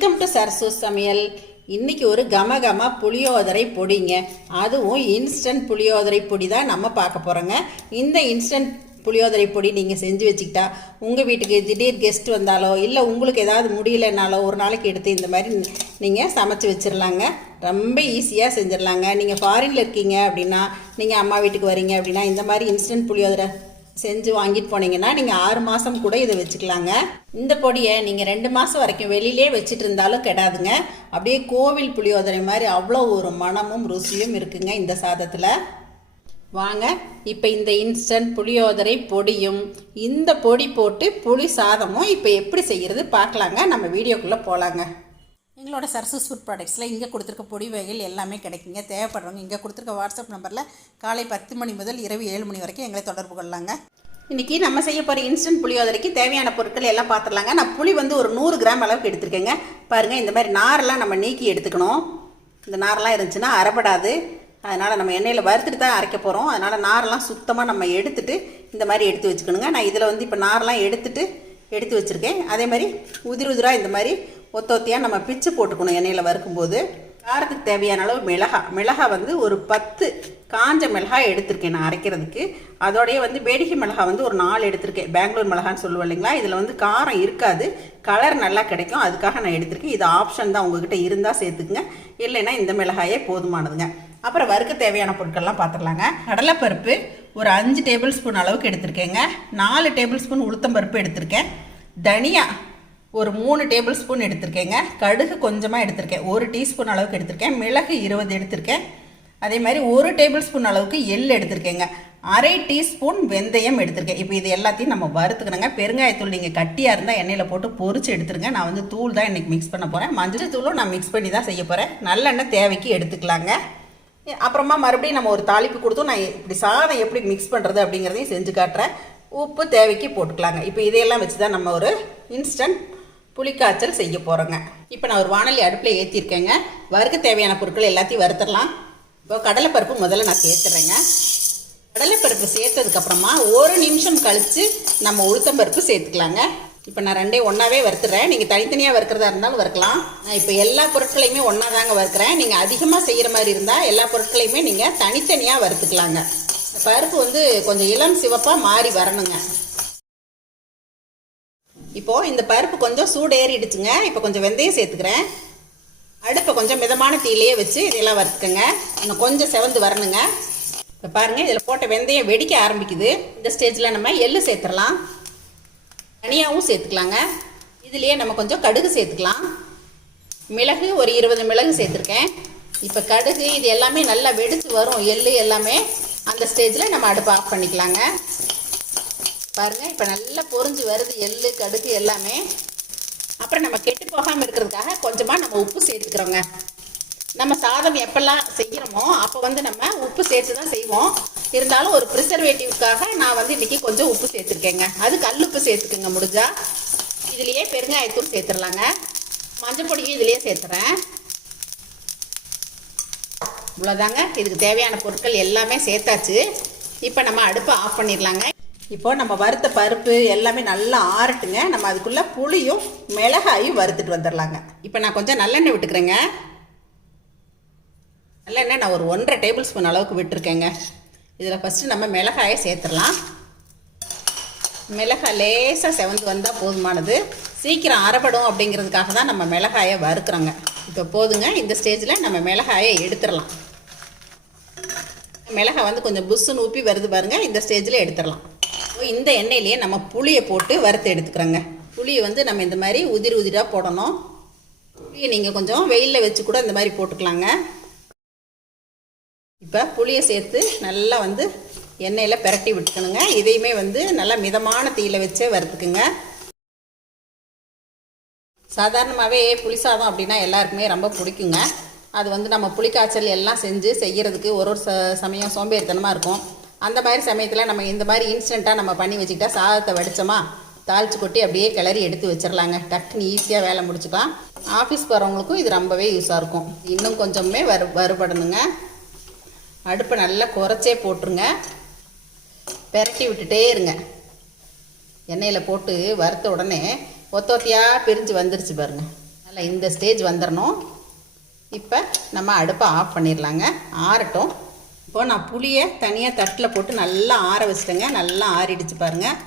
Welcome to Sarasu சமையல். இன்னைக்கு ஒரு கம புளியோதரை பொடிங்க. அதுவும் இன்ஸ்டன்ட் புளியோதரை பொடி தான் நம்ம பார்க்க போகிறோங்க. இந்த இன்ஸ்டன்ட் புளியோதரை பொடி நீங்கள் செஞ்சு வச்சுக்கிட்டா உங்கள் வீட்டுக்கு திடீர் கெஸ்ட் வந்தாலோ இல்லை உங்களுக்கு ஏதாவது முடியலைனாலோ ஒரு நாளைக்கு எடுத்து இந்த மாதிரி நீங்கள் சமைச்சு வச்சிடலாங்க. ரொம்ப ஈஸியாக செஞ்சிடலாங்க. நீங்கள் ஃபாரினில் இருக்கீங்க அப்படின்னா, நீங்கள் அம்மா வீட்டுக்கு வரீங்க அப்படின்னா இந்த மாதிரி இன்ஸ்டன்ட் புளியோதரை செஞ்சு வாங்கிட்டு போனீங்கன்னா நீங்கள் 6 மாதம் கூட இதை வச்சுக்கலாங்க. இந்த பொடியை நீங்கள் 2 மாதம் வரைக்கும் வெளியிலே வச்சுட்டு இருந்தாலும் கெடாதுங்க. அப்படியே கோவில் புளியோதரை மாதிரி அவ்வளோ ஒரு மணமும் ருசியும் இருக்குங்க இந்த சாதத்தில். வாங்க இப்போ இந்த இன்ஸ்டன்ட் புளியோதரை பொடியும் இந்த பொடி போட்டு புளி சாதமும் இப்போ எப்படி செய்கிறது பார்க்கலாங்க. நம்ம வீடியோக்குள்ளே போகலாங்க. எங்களோட சரசஸ் ஃபுட் ப்ராடக்ட்ஸில் இங்கே கொடுத்துருக்க பொடி வகைகள் எல்லாமே கிடைக்குங்க. தேவைப்படுறவங்க இங்கே கொடுத்துருக்க வாட்ஸ்அப் நம்பரில் காலை 10 மணி முதல் இரவு 7 மணி வரைக்கும் எங்களை தொடர்பு கொள்ளலாங்க. இன்றைக்கி நம்ம செய்ய போகிற இன்ஸ்டன்ட் புளியோதரைக்கு தேவையான பொருட்கள் எல்லாம் பார்த்துடலாங்க. நான் புளி வந்து ஒரு 100 கிராம் அளவுக்கு எடுத்துருக்கேங்க. பாருங்கள், இந்த மாதிரி நாரெல்லாம் நம்ம நீக்கி எடுத்துக்கணும். இந்த நாரெல்லாம் இருந்துச்சுன்னா அரைப்படாது. அதனால் நம்ம எண்ணெயில் வறுத்துட்டு தான் அரைக்க போகிறோம். அதனால் நாரெல்லாம் சுத்தமாக நம்ம எடுத்துகிட்டு இந்த மாதிரி எடுத்து வச்சுக்கணுங்க. நான் இதில் வந்து இப்போ நாரெல்லாம் எடுத்து வச்சுருக்கேன். அதே மாதிரி உதிராக இந்த மாதிரி ஒத்தியாக நம்ம பிச்சு போட்டுக்கணும் எண்ணெயில் வறுக்கும்போது. காரத்துக்கு தேவையான அளவு மிளகாய் வந்து ஒரு 10 காஞ்ச மிளகாய் எடுத்திருக்கேன் நான் அரைக்கிறதுக்கு. அதோடைய வந்து வேடிக்கை மிளகாய் வந்து ஒரு 4 எடுத்திருக்கேன். பெங்களூர் மிளகான்னு சொல்லுவோம் இல்லைங்களா. இதில் வந்து காரம் இருக்காது, கலர் நல்லா கிடைக்கும். அதுக்காக நான் எடுத்திருக்கேன். இது ஆப்ஷன் தான், உங்ககிட்ட இருந்தால் சேர்த்துக்குங்க, இல்லைன்னா இந்த மிளகாயே போதுமானதுங்க. அப்புறம் வறுக்க தேவையான பொருட்கள்லாம் பார்த்துடலாங்க. கடலைப்பருப்பு ஒரு 5 டேபிள் ஸ்பூன் அளவுக்கு எடுத்திருக்கேங்க. 4 டேபிள் ஸ்பூன் உளுத்தம்பருப்பு எடுத்திருக்கேன். தனியா ஒரு 3 டேபிள் ஸ்பூன் எடுத்திருக்கேங்க. கடுகு கொஞ்சமாக எடுத்திருக்கேன், 1 டீஸ்பூன் அளவுக்கு எடுத்திருக்கேன். மிளகு 20 எடுத்திருக்கேன். அதே மாதிரி 1 டேபிள் ஸ்பூன் அளவுக்கு எள் எடுத்திருக்கேங்க. 1/2 டீஸ்பூன் வெந்தயம் எடுத்திருக்கேன். இப்போ இது எல்லாத்தையும் நம்ம வறுத்துக்கணுங்க. பெருங்காயத்தூள் நீங்கள் கட்டியாக இருந்தால் எண்ணெயில் போட்டு பொரிச்சு எடுத்துருங்க. நான் வந்து தூள் தான் இன்றைக்கி மிக்ஸ் பண்ண போகிறேன். மஞ்சள் தூளும் நான் மிக்ஸ் பண்ணி தான் செய்ய போகிறேன். நல்லெண்ணெய் தேவைக்கு எடுத்துக்கலாங்க. அப்புறமா மறுபடியும் நம்ம ஒரு தாளிப்பு கொடுத்தோம். நான் இப்படி சாதம் எப்படி மிக்ஸ் பண்ணுறது அப்படிங்கிறதையும் செஞ்சு காட்டுறேன். உப்பு தேவைக்கு போட்டுக்கலாங்க. இப்போ இதையெல்லாம் வச்சு தான் நம்ம ஒரு இன்ஸ்டன்ட் புளிக்காய்ச்சல் செய்ய போகிறோங்க. இப்போ நான் ஒரு வானொலி அடுப்பில் ஏற்றிருக்கேங்க. வறுக்க தேவையான பொருட்கள் எல்லாத்தையும் வறுத்துடலாம். இப்போ கடலைப்பருப்பு முதல்ல நான் சேர்த்துறேங்க. கடலைப்பருப்பு சேர்த்ததுக்கப்புறமா 1 நிமிஷம் கழித்து நம்ம உளுத்தம்பருப்பு சேர்த்துக்கலாங்க. இப்போ நான் 2 ஒன்றாவே வறுத்துறேன். நீங்கள் தனித்தனியாக வறுக்கிறதா இருந்தாலும் வறுக்கலாம். நான் இப்போ எல்லா பொருட்களையுமே ஒன்றா தாங்க வறுக்கிறேன். நீங்கள் அதிகமாக செய்கிற மாதிரி இருந்தால் எல்லா பொருட்களையுமே நீங்கள் தனித்தனியாக வறுத்துக்கலாங்க. இந்த பருப்பு வந்து கொஞ்சம் இளம் சிவப்பாக மாறி வரணுங்க. இப்போது இந்த பருப்பு கொஞ்சம் சூடேறிடுச்சுங்க. இப்போ கொஞ்சம் வெந்தயம் சேர்த்துக்கிறேன். அடுப்பை கொஞ்சம் மிதமான தீயிலேயே வச்சு இதெல்லாம் வறுத்துக்கங்க. இன்னும் கொஞ்சம் செவந்து வரணுங்க. இப்போ பாருங்கள், இதில் போட்ட வெந்தயம் வெடிக்க ஆரம்பிக்குது. இந்த ஸ்டேஜில் நம்ம எள்ளு சேர்த்துடலாம். தனியாகவும் சேர்த்துக்கலாங்க. இதுலேயே நம்ம கொஞ்சம் கடுகு சேர்த்துக்கலாம். மிளகு ஒரு 20 மிளகு சேர்த்துருக்கேன். இப்போ கடுகு இது எல்லாமே நல்லா வெடித்து வரும், எள்ளு எல்லாமே. அந்த ஸ்டேஜில் நம்ம அடுப்பை ஆஃப் பண்ணிக்கலாங்க. பாருங்கள், இப்போ நல்லா பொரிஞ்சு வருது எள்ளு கடுகு எல்லாமே. அப்புறம் நம்ம கெட்டு போகாமல் இருக்கிறதுக்காக கொஞ்சமாக நம்ம உப்பு சேர்த்துக்கிறோங்க. நம்ம சாதம் எப்பெல்லாம் செய்கிறோமோ அப்போ வந்து நம்ம உப்பு சேர்த்து தான் செய்வோம். இருந்தாலும் ஒரு ப்ரிசர்வேட்டிவ்க்காக நான் வந்து இன்றைக்கி கொஞ்சம் உப்பு சேர்த்துருக்கேங்க. அது கல் உப்பு சேர்த்துக்குங்க முடிஞ்சா. இதுலேயே பெருங்காயத்தூள் சேர்த்துடலாங்க. மஞ்சள் பொடியும் இதுலேயே சேர்த்துறேன். இவ்வளோதாங்க. இதுக்கு தேவையான பொருட்கள் எல்லாமே சேர்த்தாச்சு. இப்போ நம்ம அடுப்பை ஆஃப் பண்ணிடலாங்க. இப்போ நம்ம வறுத்த பருப்பு எல்லாமே நல்லா ஆறட்டுங்க. நம்ம அதுக்குள்ளே புளியும் மிளகாயும் வறுத்துட்டு வந்துடலாங்க. இப்போ நான் கொஞ்சம் நல்லெண்ணெய் விட்டுக்கிறேங்க. நல்லெண்ணெய் நான் ஒரு 1.5 டேபிள் ஸ்பூன் அளவுக்கு விட்டுருக்கேங்க. இதில் ஃபஸ்ட்டு நம்ம மிளகாயை சேர்த்துடலாம். மிளகாய் லேசாக செவந்து வந்தால் போதுமானது. சீக்கிரம் அரைப்படும் அப்படிங்கிறதுக்காக தான் நம்ம மிளகாயை வறுக்கிறோங்க. இப்போ போதுங்க. இந்த ஸ்டேஜில் நம்ம மிளகாயை எடுத்துடலாம். மிளகாய் வந்து கொஞ்சம் புஷ்ஷுன்னு ஊப்பி வருது பாருங்கள். இந்த ஸ்டேஜில் எடுத்துடலாம். இந்த எண்ணெயிலேயே நம்ம புளியை போட்டு வறுத்து எடுத்துக்கிறோங்க. புளியை வந்து நம்ம இந்த மாதிரி உதிராக போடணும். புளியை நீங்கள் கொஞ்சம் வெயிலில் வச்சு கூட இந்த மாதிரி போட்டுக்கலாங்க. இப்போ புளியை சேர்த்து நல்லா வந்து எண்ணெயில் பிரட்டி விட்டுக்கணுங்க. இதையுமே வந்து நல்லா மிதமான தீயில் வச்சே வறுத்துக்குங்க. சாதாரணமாகவே புளி சாதம் அப்படின்னா எல்லாருக்குமே ரொம்ப பிடிக்குங்க. அது வந்து நம்ம புளிக்காய்ச்சல் எல்லாம் செய்கிறதுக்கு ஒரு சமயம் சோம்பேறித்தனமாக இருக்கும். அந்த மாதிரி சமயத்தில் நம்ம இந்த மாதிரி இன்ஸ்டண்ட்டாக நம்ம பண்ணி வச்சுக்கிட்டா சாதத்தை வடித்தோமா தாளித்து கொட்டி அப்படியே கிளறி எடுத்து வச்சிடலாங்க. டக்குன்னு ஈஸியாக வேலை முடிச்சுக்கலாம். ஆஃபீஸ் போகிறவங்களுக்கும் இது ரொம்பவே யூஸாக இருக்கும். இன்னும் கொஞ்சமே வறுபடணுங்க. அடுப்பை நல்லா குறைச்சே போட்டுருங்க. பெரட்டி விட்டுட்டே இருங்க. எண்ணெயில் போட்டு வறுத்த உடனே ஒத்தொத்தியாக பிரிஞ்சு வந்துருச்சு பாருங்கள். நல்ல இந்த ஸ்டேஜ் வந்துடணும். இப்போ நம்ம அடுப்பை ஆஃப் பண்ணிடலாங்க. ஆறட்டும். இப்போது நான் புளியை தனியாக தட்டில் போட்டு நல்லா ஆற வச்சுட்டேங்க. நல்லா ஆறிடுச்சு பாருங்கள்.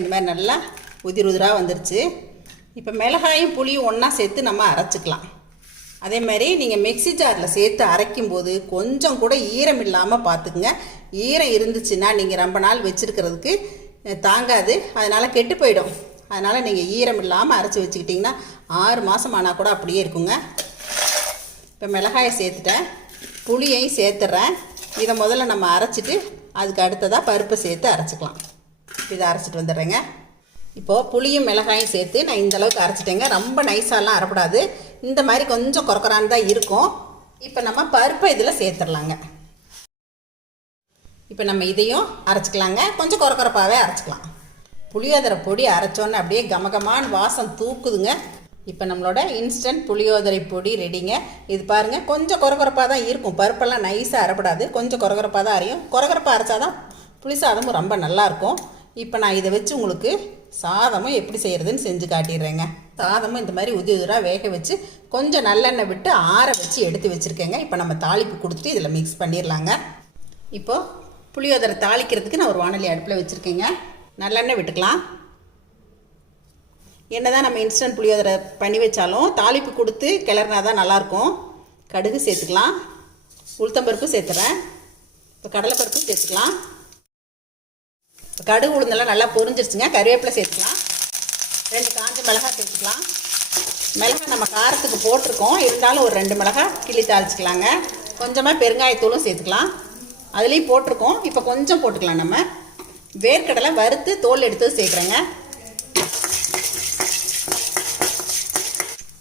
இந்த மாதிரி நல்லா உதிர் உதிராக வந்துருச்சு. இப்போ மிளகாயும் புளியும் ஒன்றா சேர்த்து நம்ம அரைச்சிக்கலாம். அதே மாதிரி நீங்கள் மிக்ஸி ஜாரில் சேர்த்து அரைக்கும்போது கொஞ்சம் கூட ஈரம் இல்லாமல் பார்த்துக்குங்க. ஈரம் இருந்துச்சுன்னா நீங்கள் ரொம்ப நாள் வச்சுருக்கிறதுக்கு தாங்காது, அதனால் கெட்டு போயிடும். அதனால் நீங்கள் ஈரம் இல்லாமல் அரைச்சி வச்சுக்கிட்டிங்கன்னா 6 மாதம் ஆனால் கூட அப்படியே இருக்குங்க. இப்போ மிளகாயை சேர்த்துட்டேன், புளியையும் சேர்த்துட்றேன். இதை முதல்ல நம்ம அரைச்சிட்டு அதுக்கு அடுத்ததாக பருப்பை சேர்த்து அரைச்சிக்கலாம். இதை அரைச்சிட்டு வந்துடுறேங்க. இப்போது புளியும் மிளகாயும் சேர்த்து நான் இந்தளவுக்கு அரைச்சிட்டேங்க. ரொம்ப நைஸாலாம் அரைப்படாது, இந்த மாதிரி கொஞ்சம் குறக்குறான்னு தான் இருக்கும். இப்போ நம்ம பருப்பை இதில் சேர்த்துடலாங்க. இப்போ நம்ம இதையும் அரைச்சிக்கலாங்க. கொஞ்சம் குறக்குறப்பாகவே அரைச்சிக்கலாம். புளியோதரை பொடி அரைச்சோன்னு அப்படியே கமகமான வாசம் தூக்குதுங்க. இப்போ நம்மளோட இன்ஸ்டன்ட் புளியோதரை பொடி ரெடிங்க. இது பாருங்கள், கொஞ்சம் குறகுறப்பாக தான் இருக்கும். பருப்பெல்லாம் நைஸாக அரைப்படாது, கொஞ்சம் குறகுறப்பாக தான் அரையும். குறகுறப்பாக அரைச்சாதான் புளி சாதமும் ரொம்ப நல்லாயிருக்கும். இப்போ நான் இதை வச்சு உங்களுக்கு சாதமும் எப்படி செய்கிறதுன்னு செஞ்சு காட்டிடுறேங்க. சாதமும் இந்த மாதிரி உதிராக வேக வச்சு கொஞ்சம் நல்லெண்ணெய் விட்டு ஆற வச்சு எடுத்து வச்சுருக்கேங்க. இப்போ நம்ம தாளிப்பு கொடுத்துட்டு இதில் மிக்ஸ் பண்ணிடலாங்க. இப்போது புளியோதரை தாளிக்கிறதுக்கு நான் ஒரு வாணலி அடுப்பில் வச்சுருக்கேங்க. நல்லெண்ணெய் விட்டுக்கலாம். என்ன தான் நம்ம இன்ஸ்டன்ட் புளியோதரை பண்ணி வச்சாலும் தாளிப்பு கொடுத்து கிளறினா தான் நல்லாயிருக்கும். கடுகு சேர்த்துக்கலாம், உளுத்தம்பருப்பு சேர்த்துறேன், இப்போ கடலைப்பருப்பு சேர்த்துக்கலாம். இப்போ கடுகு உளுந்தெல்லாம் நல்லா பொரிஞ்சிருச்சுங்க. கருவேப்பிலை சேர்த்துக்கலாம், 2 காஞ்ச மிளகாய் சேர்த்துக்கலாம். மிளகாய் நம்ம காரத்துக்கு போட்டிருக்கோம், இருந்தாலும் ஒரு 2 மிளகாய் கிள்ளி தாளிச்சிக்கலாங்க. கொஞ்சமாக பெருங்காயத்தூளும் சேர்த்துக்கலாம், அதுலேயும் போட்டிருக்கோம். இப்போ கொஞ்சம் போட்டுக்கலாம். நம்ம வேர்க்கடலை வறுத்து தோல் எடுத்து சேர்க்குறேங்க.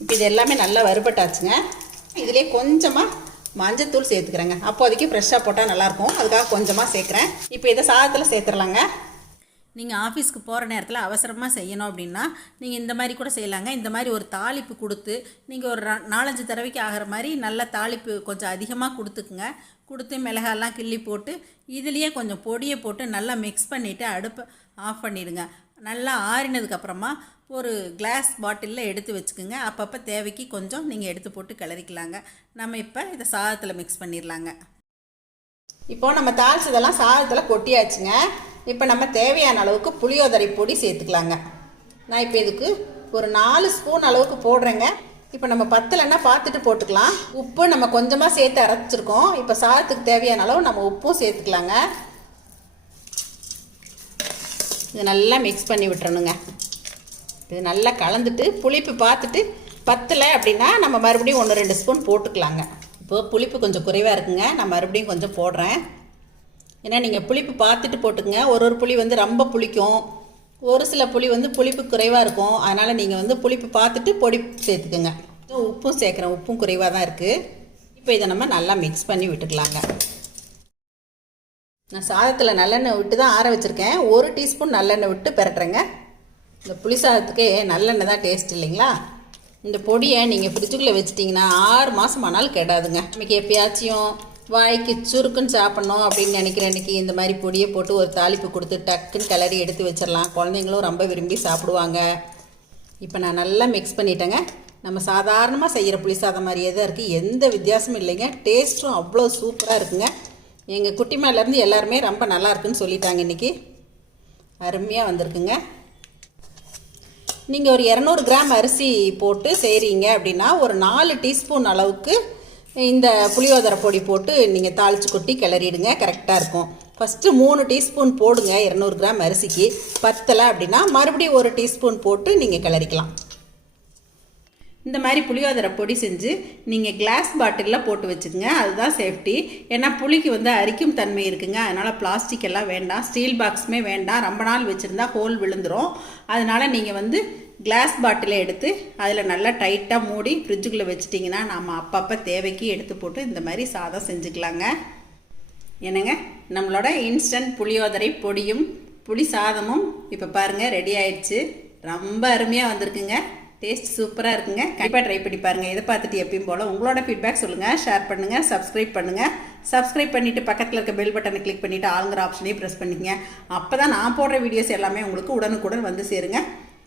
இப்போ இது எல்லாமே நல்லா வறுபட்டாச்சுங்க. இதிலே கொஞ்சமாக மஞ்சத்தூள் சேர்த்துக்கிறேங்க. அப்போதைக்கு ஃப்ரெஷ்ஷாக போட்டால் நல்லாயிருக்கும், அதுக்காக கொஞ்சமாக சேர்க்குறேன். இப்போ இதை சாதத்தில் சேர்த்துடலாங்க. நீங்கள் ஆஃபீஸ்க்கு போகிற நேரத்தில் அவசரமாக செய்யணும் அப்படின்னா நீங்கள் இந்த மாதிரி கூட செய்யலாங்க. இந்த மாதிரி ஒரு தாளிப்பு கொடுத்து நீங்கள் ஒரு 4-5 தடவைக்கு ஆகிற மாதிரி நல்லா தாளிப்பு கொஞ்சம் அதிகமாக கொடுத்துக்குங்க. கொடுத்து மிளகாலாம் கிள்ளி போட்டு இதுலேயே கொஞ்சம் பொடியை போட்டு நல்லா மிக்ஸ் பண்ணிவிட்டு அடுப்பை ஆஃப் பண்ணிவிடுங்க. நல்லா ஆறினதுக்கப்புறமா ஒரு கிளாஸ் பாட்டிலில் எடுத்து வச்சுக்கோங்க. அப்பப்போ தேவைக்கு கொஞ்சம் நீங்கள் எடுத்து போட்டு கிளறிக்கலாங்க. நம்ம இப்போ இதை சாதத்தில் மிக்ஸ் பண்ணிடலாங்க. இப்போது நம்ம தாளிச்சதெல்லாம் சாதத்தில் கொட்டியாச்சுங்க. இப்போ நம்ம தேவையான அளவுக்கு புளியோதரை பொடி சேர்த்துக்கலாங்க. நான் இப்போ இதுக்கு ஒரு 4 ஸ்பூன் அளவுக்கு போடுறேங்க. இப்போ நம்ம பத்தலைன்னா பார்த்துட்டு போட்டுக்கலாம். உப்பு நம்ம கொஞ்சமாக சேர்த்து அரைச்சிருக்கோம். இப்போ சாதத்துக்கு தேவையான அளவு நம்ம உப்பும் சேர்த்துக்கலாங்க. இது நல்லா மிக்ஸ் பண்ணி விட்டுறணுங்க. இது நல்லா கலந்துட்டு புளிப்பு பார்த்துட்டு பத்தலை அப்படின்னா நம்ம மறுபடியும் 1-2 ஸ்பூன் போட்டுக்கலாங்க. இப்போது புளிப்பு கொஞ்சம் குறைவாக இருக்குங்க, நான் மறுபடியும் கொஞ்சம் போடுறேன். ஏன்னா நீங்கள் புளிப்பு பார்த்துட்டு போட்டுக்குங்க. ஒரு புளி வந்து ரொம்ப புளிக்கும், ஒரு சில புளி வந்து புளிப்பு குறைவாக இருக்கும். அதனால் நீங்கள் வந்து புளிப்பு பார்த்துட்டு பொடி சேர்த்துக்குங்க. உப்பும் சேர்க்குறேன், உப்பும் குறைவாக தான் இருக்குது. இப்போ இதை நம்ம நல்லா மிக்ஸ் பண்ணி விட்டுக்கலாங்க. நான் சாதத்தில் நல்லெண்ணெய் விட்டு தான் ஆற வச்சுருக்கேன். 1 டீஸ்பூன் நல்லெண்ணெய் விட்டு பெரட்டுறேங்க. இந்த புளி சாதத்துக்கு நல்லெண்ணெய் தான் டேஸ்ட் இல்லைங்களா? இந்த பொடியை நீங்கள் ஃப்ரிட்ஜுக்குள்ளே வச்சிட்டிங்கன்னா 6 மாதம் ஆனாலும் கெடாதுங்க. நமக்கு எப்பயாச்சும் வாய்க்கு சுருக்குன்னு சாப்பிட்ணும் அப்படின்னு நினைக்கிற அன்றைக்கி இந்த மாதிரி பொடியை போட்டு ஒரு தாளிப்பு கொடுத்து டக்குன்னு கிளறி எடுத்து வச்சிடலாம். குழந்தைங்களும் ரொம்ப விரும்பி சாப்பிடுவாங்க. இப்போ நான் நல்லா மிக்ஸ் பண்ணிட்டேங்க. நம்ம சாதாரணமாக செய்கிற புளி சாதம் மாதிரியே தான் இருக்குது, எந்த வித்தியாசமும் இல்லைங்க. டேஸ்ட்டும் அவ்வளோ சூப்பராக இருக்குங்க. எங்கள் குட்டிமாலேருந்து எல்லாருமே ரொம்ப நல்லா இருக்குன்னு சொல்லிட்டாங்க. இன்றைக்கி அருமையாக வந்திருக்குங்க. நீங்கள் ஒரு 200 கிராம் அரிசி போட்டு செய்கிறீங்க அப்படின்னா ஒரு 4 டீஸ்பூன் அளவுக்கு இந்த புளியோதரை பொடி போட்டு நீங்கள் தாளித்து கொட்டி கிளறிடுங்க, கரெக்டாக இருக்கும். ஃபஸ்ட்டு 3 டீஸ்பூன் போடுங்க 200 கிராம் அரிசிக்கு. பத்தலை அப்படின்னா மறுபடியும் 1 டீஸ்பூன் போட்டு நீங்கள் கிளறிக்கலாம். இந்த மாதிரி புளியோதரை பொடி செஞ்சு நீங்கள் கிளாஸ் பாட்டிலில் போட்டு வச்சுக்கோங்க, அதுதான் சேஃப்டி. ஏன்னா புளிக்கு வந்து அரிக்கும் தன்மை இருக்குங்க. அதனால் பிளாஸ்டிக் எல்லாம் வேண்டாம், ஸ்டீல் பாக்ஸுமே வேண்டாம். ரொம்ப நாள் வச்சுருந்தா ஹோல் விழுந்துடும். அதனால் நீங்கள் வந்து கிளாஸ் பாட்டிலை எடுத்து அதில் நல்லா டைட்டாக மூடி ஃப்ரிட்ஜுக்குள்ளே வச்சிட்டிங்கன்னா நம்ம அப்பப்போ தேவைக்கு எடுத்து போட்டு இந்த மாதிரி சாதம் செஞ்சுக்கலாங்க. என்னங்க, நம்மளோட இன்ஸ்டன்ட் புளியோதரை பொடியும் புளி சாதமும் இப்போ பாருங்கள் ரெடி ஆயிடுச்சு. ரொம்ப அருமையாக வந்திருக்குங்க. டேஸ்ட் சூப்பராக இருக்குங்க. கண்டிப்பாக ட்ரை பண்ணி பாருங்கள். இதை பார்த்துட்டு எப்பயும் போல் உங்களோட ஃபீட்பேக் சொல்லுங்கள், ஷேர் பண்ணுங்கள், சப்ஸ்கிரைப் பண்ணுங்கள். சப்ஸ்கிரைப் பண்ணிவிட்டு பக்கத்தில் இருக்க பெல் பட்டனை கிளிக் பண்ணிவிட்டு ஆளுங்கிற ஆப்ஷனையும் ப்ரெஸ் பண்ணிக்கங்க. அப்போ தான் நான் போடுற வீடியோஸ் எல்லாமே உங்களுக்கு உடனுக்குடன் வந்து சேருங்க.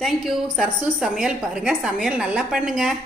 தேங்க்யூ. சரசு சமையல் பாருங்கள், சமையல் நல்லா பண்ணுங்கள்.